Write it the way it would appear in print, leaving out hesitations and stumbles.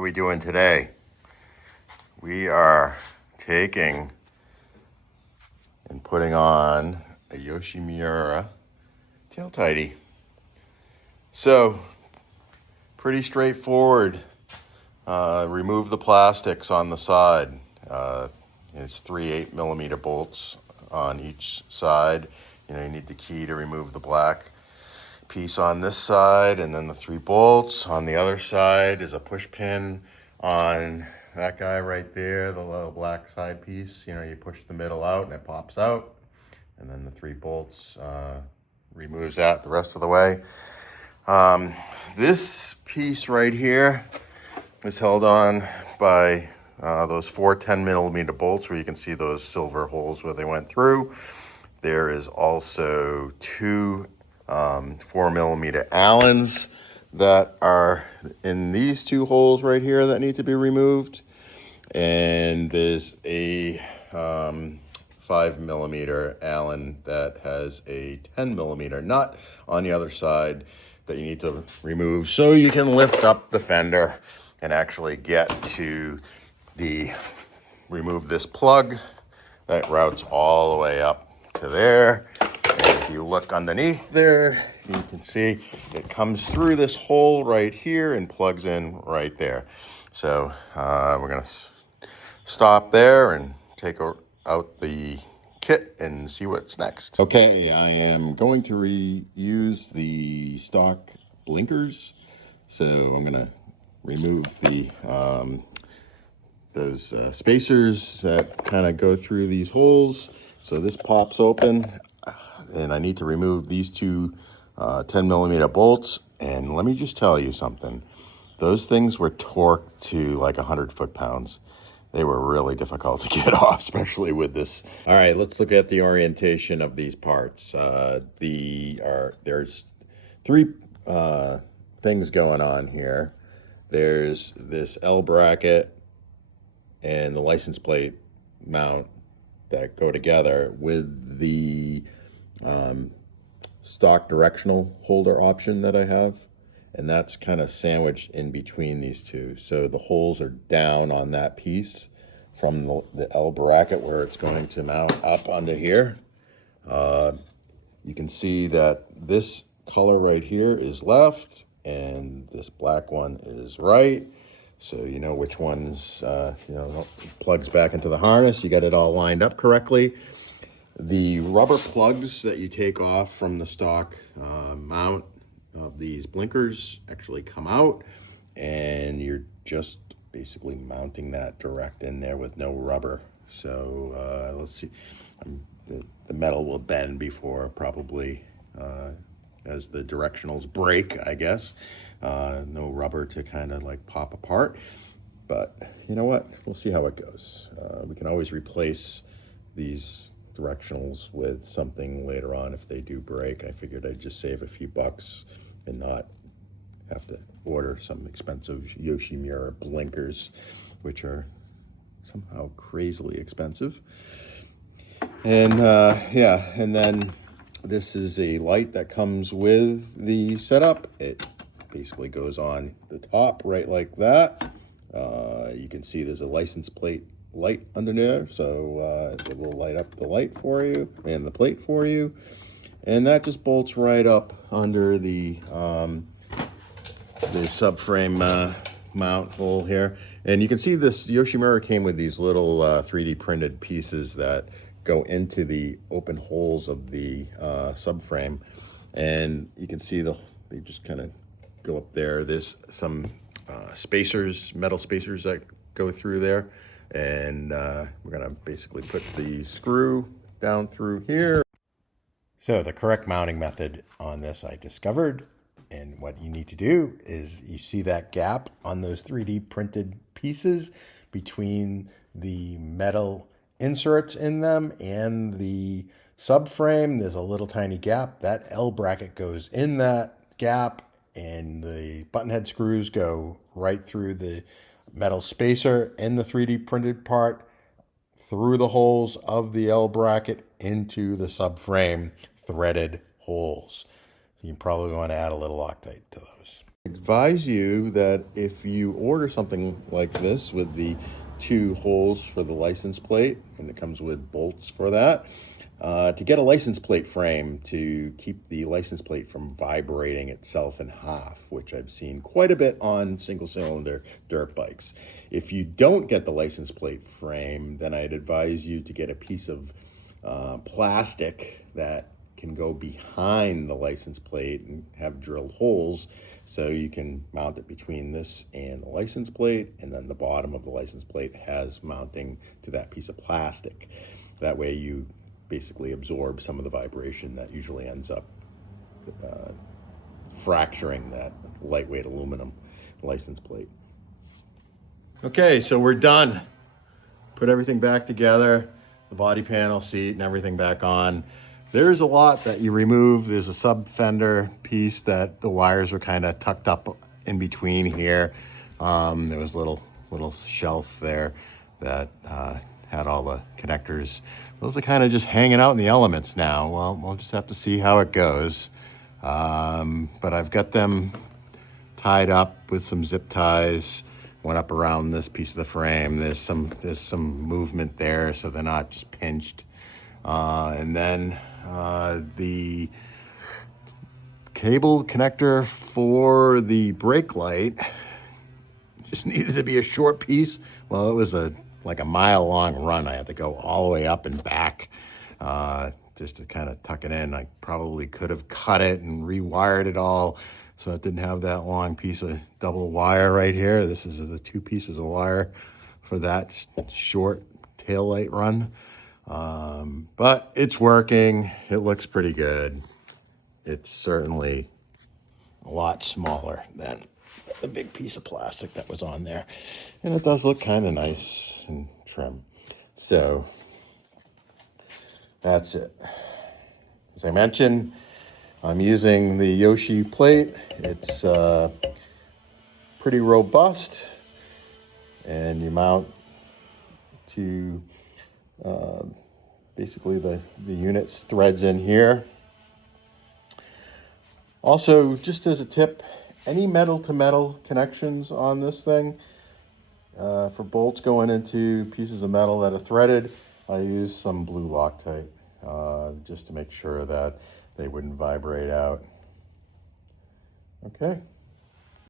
are we doing today? We are taking and putting on a Yoshimura Tail Tidy. So, pretty straightforward. Remove the plastics on the side. It's 3 8mm bolts on each side. You need the key to remove the black piece on this side, and then the 3 bolts. On the other side is a push pin on that guy right there, the little black side piece. You push the middle out and it pops out, and then the 3 bolts removes that the rest of the way. This piece right here is held on by those 4 10mm bolts where you can see those silver holes where they went through. There is also 2 4mm Allens that are in these 2 holes right here that need to be removed. And there's a 5mm Allen that has a 10mm nut on the other side that you need to remove so you can lift up the fender and actually get to remove this plug that routes all the way up to there. And if you look underneath there, you can see it comes through this hole right here and plugs in right there. So we're gonna stop there and take out the kit and see what's next. Okay, I am going to reuse the stock blinkers. So I'm gonna remove the those spacers that kind of go through these holes. So this pops open, and I need to remove these 2 10mm bolts. And let me just tell you something. Those things were torqued to like 100 foot-pounds. They were really difficult to get off, especially with this. All right, let's look at the orientation of these parts. There's 3 things going on here. There's this L bracket and the license plate mount that go together with the stock directional holder option that I have, and that's kind of sandwiched in between these 2. So the holes are down on that piece from the L bracket where it's going to mount up onto here. You can see that this color right here is left and this black one is right. So you know which one's plugs back into the harness. You got it all lined up correctly. The rubber plugs that you take off from the stock mount of these blinkers actually come out, and you're just basically mounting that direct in there with no rubber. So let's see. The metal will bend before probably as the directionals break, I guess. No rubber to kind of like pop apart, but you know what, we'll see how it goes. We can always replace these directionals with something later on if they do break. I figured I'd just save a few bucks and not have to order some expensive Yoshimura blinkers, which are somehow crazily expensive. And yeah, and then this is a light that comes with the setup. It basically goes on the top right like that. You can see there's a license plate light under there, so it will light up the light for you and the plate for you. And that just bolts right up under the subframe mount hole here. And you can see this Yoshimura came with these little 3D printed pieces that go into the open holes of the subframe, and you can see they just kind of go up there. There's some spacers, metal spacers that go through there, and we're gonna basically put the screw down through here. So the correct mounting method on this I discovered, and what you need to do is you see that gap on those 3D printed pieces between the metal inserts in them and the subframe. There's a little tiny gap. That L bracket goes in that gap, and the button head screws go right through the metal spacer in the 3D printed part, through the holes of the L bracket into the subframe threaded holes. You probably want to add a little Loctite to those. Advise you that if you order something like this with the two holes for the license plate, and it comes with bolts for that, to get a license plate frame to keep the license plate from vibrating itself in half, which I've seen quite a bit on single cylinder dirt bikes. If you don't get the license plate frame, then I'd advise you to get a piece of plastic that can go behind the license plate and have drilled holes, so you can mount it between this and the license plate, and then the bottom of the license plate has mounting to that piece of plastic. That way you basically absorb some of the vibration that usually ends up fracturing that lightweight aluminum license plate. Okay, so we're done. Put everything back together, the body panel, seat, and everything back on. There's a lot that you remove. There's a sub fender piece that the wires were kind of tucked up in between here. There was a little shelf there that had all the connectors. Those are kind of just hanging out in the elements now. Well, we'll just have to see how it goes. But I've got them tied up with some zip ties. Went up around this piece of the frame. There's some movement there, so they're not just pinched. And then the cable connector for the brake light just needed to be a short piece. Well, it was like a mile-long run. I had to go all the way up and back just to kind of tuck it in. I probably could have cut it and rewired it all, so it didn't have that long piece of double wire right here. This is the two pieces of wire for that short tail light run. But it's working. It looks pretty good. It's certainly a lot smaller than the big piece of plastic that was on there. And it does look kind of nice and trim. So that's it. As I mentioned, I'm using the Yoshi plate. It's pretty robust, and you mount to basically the unit's threads in here. Also, just as a tip, any metal to metal connections on this thing, for bolts going into pieces of metal that are threaded, I use some blue Loctite just to make sure that they wouldn't vibrate out. Okay.